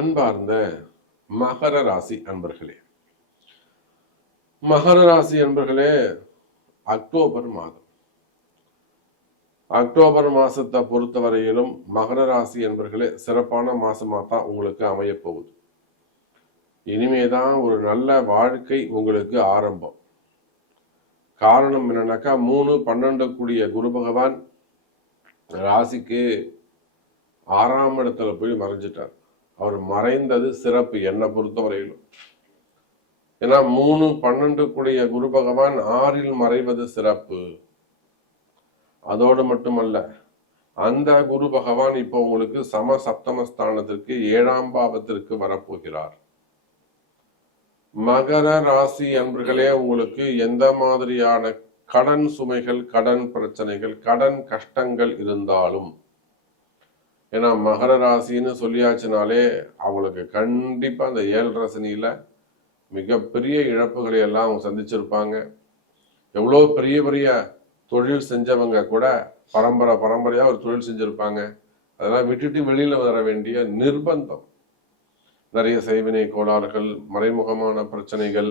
அன்பார்ந்த மகர ராசி அன்பர்களே. மகர ராசி அன்பர்களே அக்டோபர் மாதம். அக்டோபர் மாசத்தை பொறுத்தவரையிலும் மகர ராசி அன்பர்களே சிறப்பான மாசமா தான் உங்களுக்கு அமைய போகுது. இனிமேதான் ஒரு நல்ல வாழ்க்கை உங்களுக்கு ஆரம்பம். காரணம் என்னன்னாக்கா மூணு பன்னெண்டு கூடிய குரு பகவான் ராசிக்கு ஆறாம் இடத்துல போய் மறைஞ்சிட்டார். அவர் மறைந்தது சிறப்பு என்னை பொறுத்தவரையிலும். ஏன்னா மூணு பன்னெண்டு கூடிய குரு பகவான் ஆறில் மறைவது சிறப்பு. அதோடு மட்டுமல்ல அந்த குரு பகவான் இப்போ உங்களுக்கு சம சப்தம ஸ்தானத்திற்கு ஏழாம் பாவத்திற்கு வரப்போகிறார். மகர ராசி அன்பர்களே உங்களுக்கு எந்த மாதிரியான கடன் சுமைகள் கடன் பிரச்சனைகள் கடன் கஷ்டங்கள் இருந்தாலும் ஏன்னா மகர ராசின்னு சொல்லியாச்சுனாலே அவங்களுக்கு கண்டிப்பாக அந்த ஏழு ரசனியில மிகப்பெரிய இழப்புகளை எல்லாம் அவங்க சந்திச்சிருப்பாங்க. எவ்வளோ பெரிய பெரிய தொழில் செஞ்சவங்க கூட பரம்பரை பரம்பரையாக ஒரு தொழில் செஞ்சுருப்பாங்க. அதெல்லாம் விட்டுட்டு வெளியில் வர வேண்டிய நிர்பந்தம். நிறைய செய்வினை கோளாறுகள் மறைமுகமான பிரச்சனைகள்.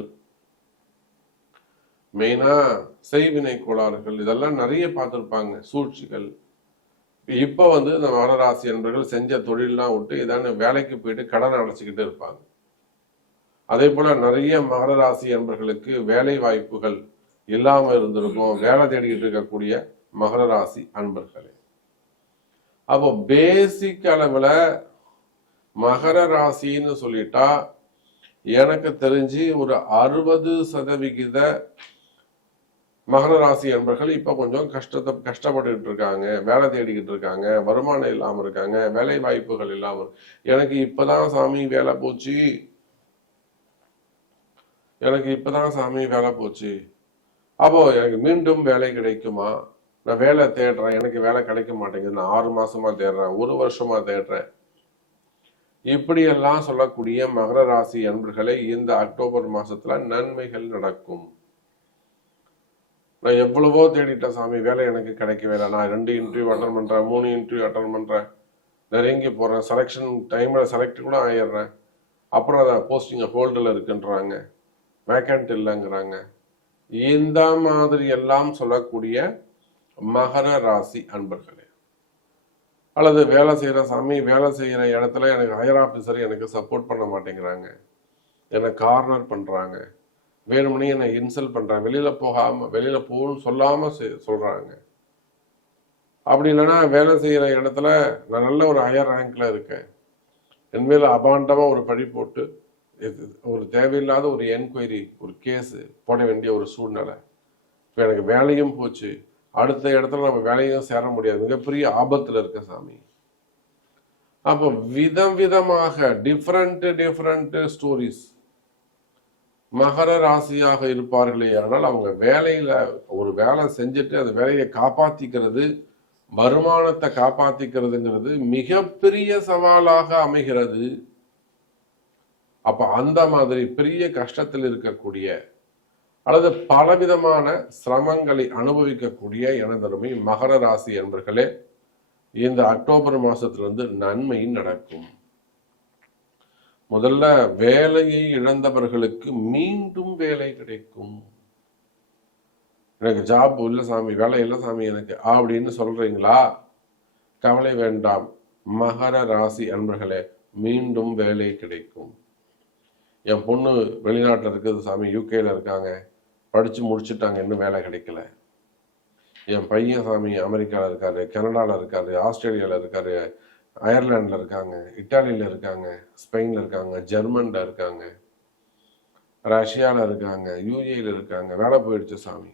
மெயினாக செய்வினை கோளாறுகள் இதெல்லாம் நிறைய பார்த்துருப்பாங்க. சூழ்ச்சிகள். இப்போ வந்து இந்த மகராசி என்பர்கள் செஞ்ச தொழிலெலாம் விட்டு இதான வேலைக்கு போயிட்டு கடன் அடைச்சிக்கிட்டு இருப்பாங்க. அதே போல நிறைய மகர ராசி என்பர்களுக்கு வேலை வாய்ப்புகள் இல்லாம இருந்திருக்கும். வேலை தேடிக்கிட்டு இருக்கக்கூடிய மகர ராசி அன்பர்களே. அப்போ பேசிக் அளவுல மகர ராசின்னு சொல்லிட்டா எனக்கு தெரிஞ்சு ஒரு அறுபது சதவிகித மகர ராசி என்பர்கள் இப்ப கொஞ்சம் கஷ்டத்தை கஷ்டப்பட்டுக்கிட்டு இருக்காங்க. வேலை தேடிக்கிட்டு இருக்காங்க. வருமானம் இல்லாம இருக்காங்க. வேலை வாய்ப்புகள் இல்லாம இருக்கு. எனக்கு இப்பதான் சாமி வேலை போச்சு. எனக்கு இப்பதான் சாமி வேலை போச்சு. அப்போ எனக்கு மீண்டும் வேலை கிடைக்குமா? நான் வேலை தேடுறேன். எனக்கு வேலை கிடைக்க மாட்டேங்குது. நான் ஆறு மாசமா தேடுறேன். ஒரு வருஷமா தேடுறேன். இப்படியெல்லாம் சொல்லக்கூடிய மகர ராசி அன்பர்களே இந்த அக்டோபர் மாசத்துல நன்மைகள் நடக்கும். நான் எவ்வளவோ தேடிட்டேன் சாமி வேலை எனக்கு கிடைக்கவே இல்லை. நான் ரெண்டு இன்டர்வியூ அட்டன் பண்றேன் மூணு இன்டர்வியூ அட்டன் பண்றேன். நெருங்கி போறேன் செலெக்ஷன் டைம்ல செலக்ட் கூட ஆயிடுறேன். அப்புறம் அதை போஸ்டிங் ஹோல்டில் இருக்குன்றாங்க. வேக்கண்ட் இல்லைங்கிறாங்க. இந்த மாதிரி எல்லாம் சொல்லக்கூடிய மகர ராசி அன்பர்களே. அல்லது வேலை செய்கிற சாமி வேலை செய்கிற இடத்துல எனக்கு ஹையர் ஆஃபீஸர் எனக்கு சப்போர்ட் பண்ண மாட்டேங்கிறாங்க. என்னை கார்னர் பண்ணுறாங்க வேணும்னே என்னை இன்சல்ட் பண்ணுறாங்க வெளியில் போகாம வெளியில் போகணும்னு சொல்லாமல் செ- அப்படி இல்லைன்னா வேலை செய்கிற இடத்துல நான் நல்ல ஒரு ஹையர் ரேங்கில் இருக்கேன். என் மேலே அபாண்டமாக ஒரு பழி போட்டு ஒரு தேவையில்லாத ஒரு என்கொயரி ஒரு கேஸு போட வேண்டிய ஒரு சூழ்நிலை. இப்போ எனக்கு வேலையும் போச்சு. அடுத்த இடத்துல நம்ம வேலையும் சேர முடியாது. மிகப்பெரிய ஆபத்தில் இருக்க சாமி. அப்போ விதம் விதமாக டிஃப்ரெண்ட்டு டிஃப்ரெண்ட்டு ஸ்டோரிஸ் மகர ராசியாக இருப்பார்களே ஆனால் அவங்க வேலையில ஒரு வேலை செஞ்சுட்டு அந்த வேலையை காப்பாத்திக்கிறது வருமானத்தை காப்பாத்திக்கிறதுங்கிறது மிகப்பெரிய சவாலாக அமைகிறது. அப்ப அந்த மாதிரி பெரிய கஷ்டத்தில் இருக்கக்கூடிய அல்லது பலவிதமான சிரமங்களை அனுபவிக்கக்கூடிய எனதருமை மகர ராசி என்பர்களே இந்த அக்டோபர் மாசத்திலிருந்து நன்மை நடக்கும். முதல்ல வேலையை இழந்தவர்களுக்கு மீண்டும் வேலை கிடைக்கும். எனக்கு ஜாப் இல்ல சாமி வேலை இல்ல சாமி எனக்கு அப்படின்னு சொல்றீங்களா? கவலை வேண்டாம். மகர ராசி அன்பர்களே மீண்டும் வேலை கிடைக்கும். என் பொண்ணு வெளிநாட்டில் இருக்குது சாமி யூகேல இருக்காங்க. படிச்சு முடிச்சுட்டாங்க இன்னும் வேலை கிடைக்கல. என் பையன் சாமி அமெரிக்காவில் இருக்காரு கனடால இருக்காரு ஆஸ்திரேலியாவில் இருக்காரு. அயர்லாண்டில் இருக்காங்க இட்டாலியில் இருக்காங்க ஸ்பெயினில் இருக்காங்க ஜெர்மனில் இருக்காங்க ரஷ்யாவில் இருக்காங்க யூஏயில் இருக்காங்க. வேலை போயிடுச்சு சாமி.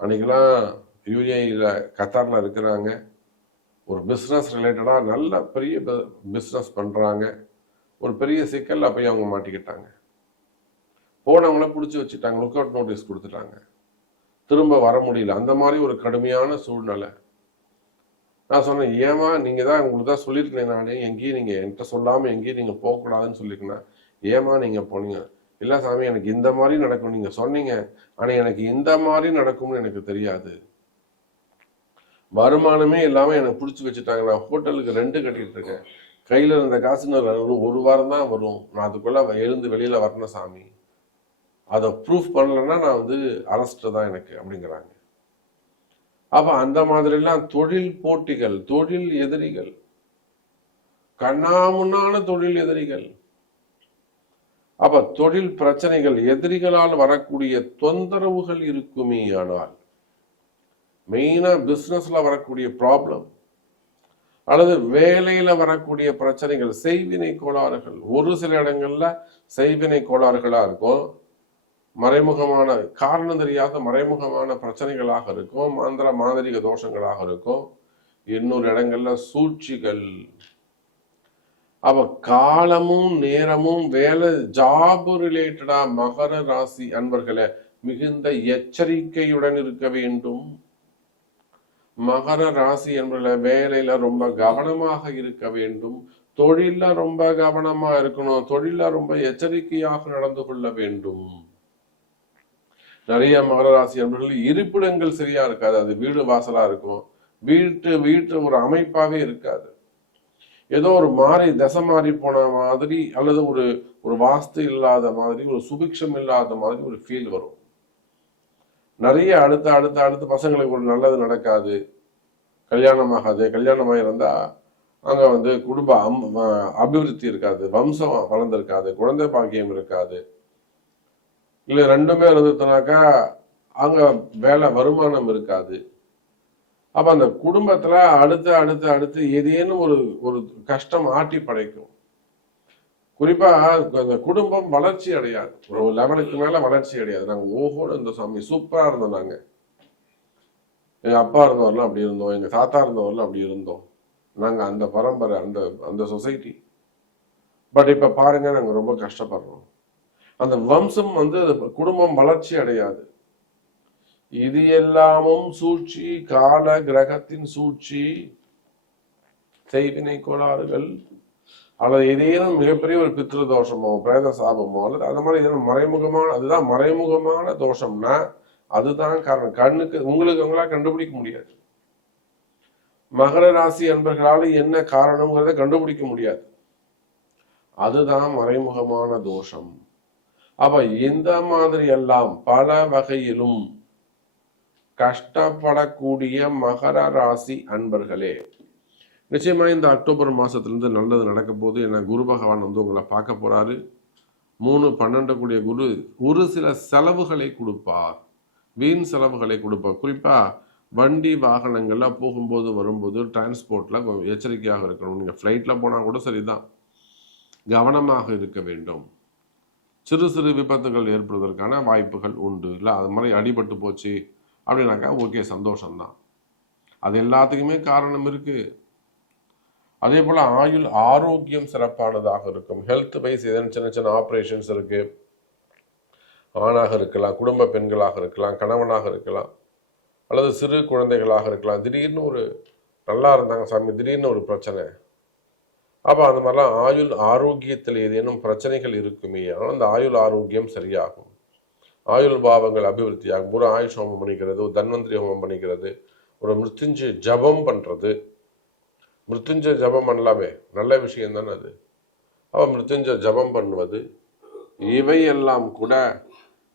அன்னைக்கெல்லாம் யூஏயில் கத்தாரில் இருக்கிறாங்க. ஒரு பிஸ்னஸ் ரிலேட்டடாக நல்ல பெரிய பிஸ்னஸ் பண்ணுறாங்க ஒரு பெரிய சிக்கலில் போய் அவங்க மாட்டிக்கிட்டாங்க. போனவங்கள பிடிச்சி வச்சுட்டாங்க. லுக் அவுட் நோட்டீஸ் கொடுத்துட்டாங்க. திரும்ப வர முடியல. அந்த மாதிரி ஒரு கடுமையான சூழ்நிலை. நான் சொன்னேன் ஏமா நீங்க தான் உங்களுக்கு தான் சொல்லியிருக்கேன் நானே. எங்கேயும் நீங்க என்கிட்ட சொல்லாம எங்கேயும் நீங்க போகக்கூடாதுன்னு சொல்லியிருக்கேன் ஏமா நீங்க போனீங்க? இல்ல சாமி எனக்கு இந்த மாதிரி நடக்கும். நீங்க சொன்னீங்க. ஆனா எனக்கு இந்த மாதிரி நடக்கும்னு எனக்கு தெரியாது. வருமானமே இல்லாம எனக்கு பிடிச்சி வச்சுட்டாங்க. நான் ஹோட்டலுக்கு ரெண்டு கட்டிட்டு இருக்கேன். கையில இருந்த காசு இன்னும் ஒரு- ஒரு வாரம் தான் வரும். நான் அதுக்குள்ள எழுந்து வெளியில வரணும் சாமி. அதை ப்ரூஃப் பண்ணலன்னா நான் வந்து அரஸ்ட்டு தான் எனக்கு அப்படிங்கிறாங்க. அப்ப அந்த மாதிரிலாம் தொழில் போட்டிகள் தொழில் எதிரிகள். கண்ணாமுன்னான தொழில் எதிரிகள். அப்ப தொழில் பிரச்சனைகள் எதிரிகளால் வரக்கூடிய தொந்தரவுகள் இருக்குமே ஆனால் மெயினா பிசினஸ்ல வரக்கூடிய ப்ராப்ளம் அல்லது வேலையில வரக்கூடிய பிரச்சனைகள் செய்வினை கோளாறுகள். ஒரு சில இடங்கள்ல செய்வினை கோளாறுகளா இருக்கும். மறைமுகமான காரணம் தெரியாத மறைமுகமான பிரச்சனைகளாக இருக்கும் மாந்திர மாந்திரிக தோஷங்களாக இருக்கும். இன்னொரு இடங்கள்ல சூழ்ச்சிகள். அவ காலமும் நேரமும் வேலை ஜாப் ரிலேட்டடா மகர ராசி அன்பர்களை மிகுந்த எச்சரிக்கையுடன் இருக்க வேண்டும். மகர ராசி என்பதுல வேலையில ரொம்ப கவனமாக இருக்க வேண்டும். தொழில ரொம்ப கவனமா இருக்கணும். தொழில ரொம்ப எச்சரிக்கையாக நடந்து கொள்ள வேண்டும். நிறைய மகர ராசி அன்பர்கள் இருப்பிடங்கள் சரியா இருக்காது. அது வீடு வாசலா இருக்கும். வீட்டு வீட்டு ஒரு அமைப்பாகவே இருக்காது. ஏதோ ஒரு மாறி தசை மாறி போன மாதிரி அல்லது ஒரு ஒரு வாஸ்து இல்லாத மாதிரி ஒரு சுபிக்ஷம் இல்லாத மாதிரி ஒரு ஃபீல் வரும். நிறைய அடுத்த அடுத்த அடுத்த பசங்களுக்கு ஒரு நல்லது நடக்காது. கல்யாணம் ஆகாது கல்யாணம் இருந்தால் அங்கே வந்து குடும்ப அம் அபிவிருத்தி இருக்காது. வம்சம் வளர்ந்துருக்காது. குழந்தை பாக்கியம் இருக்காது. இல்லை ரெண்டுமே இருந்துச்சுனாக்கா அங்கே வேலை வருமானம் இருக்காது. அப்போ அந்த குடும்பத்தில் அடுத்து அடுத்து அடுத்து ஏதேனும் ஒரு ஒரு கஷ்டம் ஆட்டி படைக்கும். குறிப்பாக அந்த குடும்பம் வளர்ச்சி அடையாது. ஒரு லெவலுக்கு மேலே வளர்ச்சி அடையாது. நாங்கள் ஓஹோன்னு இருந்தோம் சாமி சூப்பராக இருந்தோம் நாங்கள் எங்கள் அப்பா இருந்தவரெலாம் அப்படி இருந்தோம். எங்கள் தாத்தா இருந்தவரெலாம் அப்படி இருந்தோம். நாங்கள் அந்த பரம்பரை அந்த அந்த சொசைட்டி பட் இப்போ பாருங்கள் நாங்கள் ரொம்ப கஷ்டப்படுறோம். அந்த வம்சம் வந்து அது குடும்பம் வளர்ச்சி அடையாது. இது எல்லாமும் சூழ்ச்சி கால கிரகத்தின் சூழ்ச்சி செய்வினை கோளாறுகள் அல்லது ஏதேனும் மிகப்பெரிய ஒரு பித்திரு தோஷமோ பிரேத சாபமோ அல்லது அந்த மாதிரி ஏதேனும் மறைமுகமான அதுதான் மறைமுகமான தோஷம்னா அதுதான் காரணம். கண்ணுக்கு உங்களுக்கு அவங்களா கண்டுபிடிக்க முடியாது. மகர ராசி அன்பர்களால் என்ன காரணம்ங்கிறத கண்டுபிடிக்க முடியாது. அதுதான் மறைமுகமான தோஷம். அப்ப இந்த மாதிரி எல்லாம் பல வகையிலும் கஷ்டப்படக்கூடிய மகர ராசி அன்பர்களே நிச்சயமா இந்த அக்டோபர் மாசத்திலிருந்து நல்லது நடக்க போது என குரு பகவான் வந்து உங்களை பார்க்க போறாரு. மூணு பன்னெண்டு கூடிய குரு ஒரு சில செலவுகளை கொடுப்பார். வீண் செலவுகளை கொடுப்பார். குறிப்பா வண்டி வாகனங்கள்ல போகும்போது வரும்போது டிரான்ஸ்போர்ட்ல கொஞ்சம் எச்சரிக்கையாக இருக்கணும். நீங்க ஃப்ளைட்ல போனா கூட சரிதான். கவனமாக இருக்க வேண்டும். சிறு சிறு விபத்துகள் ஏற்படுவதற்கான வாய்ப்புகள் உண்டு. இல்லை அது மாதிரி அடிபட்டு போச்சு அப்படின்னாக்கா ஓகே சந்தோஷம்தான். அது எல்லாத்துக்குமே காரணம் இருக்குது அதே போல் ஆயுள் ஆரோக்கியம் சிறப்பானதாக இருக்கும். ஹெல்த் வைஸ் எதன் சின்ன சின்ன ஆப்ரேஷன்ஸ் இருக்குது ஆணாக இருக்கலாம் குடும்ப பெண்களாக இருக்கலாம் கணவனாக இருக்கலாம் அல்லது சிறு குழந்தைகளாக இருக்கலாம். திடீர்னு ஒரு நல்லா இருந்தாங்க சாமி திடீர்னு ஒரு பிரச்சனை. அப்போ அந்த மாதிரிலாம் ஆயுள் ஆரோக்கியத்தில் ஏதேனும் பிரச்சனைகள் இருக்குமே ஆனால் அந்த ஆயுள் ஆரோக்கியம் சரியாகும். ஆயுள் பாவங்கள் அபிவிருத்தியாகும். ஒரு ஆயுஷ் ஹோமம் பண்ணிக்கிறது ஒரு தன்வந்திரி ஹோமம் பண்ணிக்கிறது ஒரு மிருத்துஞ்ச ஜபம் பண்ணுறது மிருத்துஞ்ச ஜபம் பண்ணலாமே நல்ல விஷயம் தானே அது. அப்போ மிருத்துஞ்ச ஜபம் பண்ணுவது இவையெல்லாம் கூட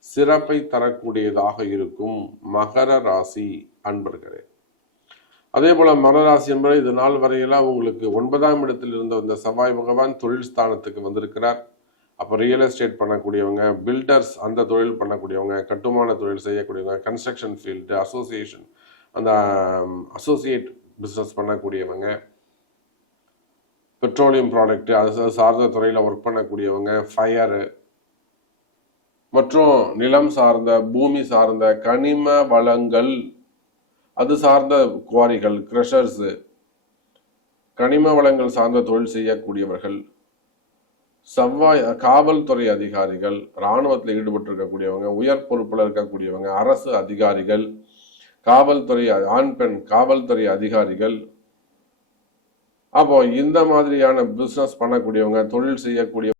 சிறப்பை தரக்கூடியதாக இருக்கும் மகர ராசி அன்பர்களே. அதே போல மகராசி என்பது இது நாள் வரையெல்லாம் உங்களுக்கு ஒன்பதாம் இடத்தில் இருந்த அந்த செவ்வாய் பகவான் தொழில் ஸ்தானத்துக்கு வந்திருக்கிறார். அப்போ ரியல் எஸ்டேட் பண்ணக்கூடியவங்க பில்டர்ஸ் அந்த தொழில் பண்ணக்கூடியவங்க கட்டுமான தொழில் செய்யக்கூடியவங்க கன்ஸ்ட்ரக்ஷன் ஃபீல்டு அசோசியேஷன் அந்த அசோசியேட் பிஸ்னஸ் பண்ணக்கூடியவங்க பெட்ரோலியம் ப்ராடக்ட்டு அது சார்ந்த துறையில் ஒர்க் பண்ணக்கூடியவங்க ஃபயரு மற்றும் நிலம் சார்ந்த பூமி சார்ந்த கனிம வளங்கள் அது சார்ந்த குவாரிகள் கிரஷர்ஸு கனிம வளங்கள் சார்ந்த தொழில் செய்யக்கூடியவர்கள் செவ்வாய் காவல்துறை அதிகாரிகள் இராணுவத்தில் ஈடுபட்டிருக்கக்கூடியவங்க உயர் பொறுப்புல இருக்கக்கூடியவங்க அரசு அதிகாரிகள் காவல்துறை ஆண் பெண் காவல்துறை அதிகாரிகள். அப்போ இந்த மாதிரியான பிசினஸ் பண்ணக்கூடியவங்க தொழில் செய்யக்கூடிய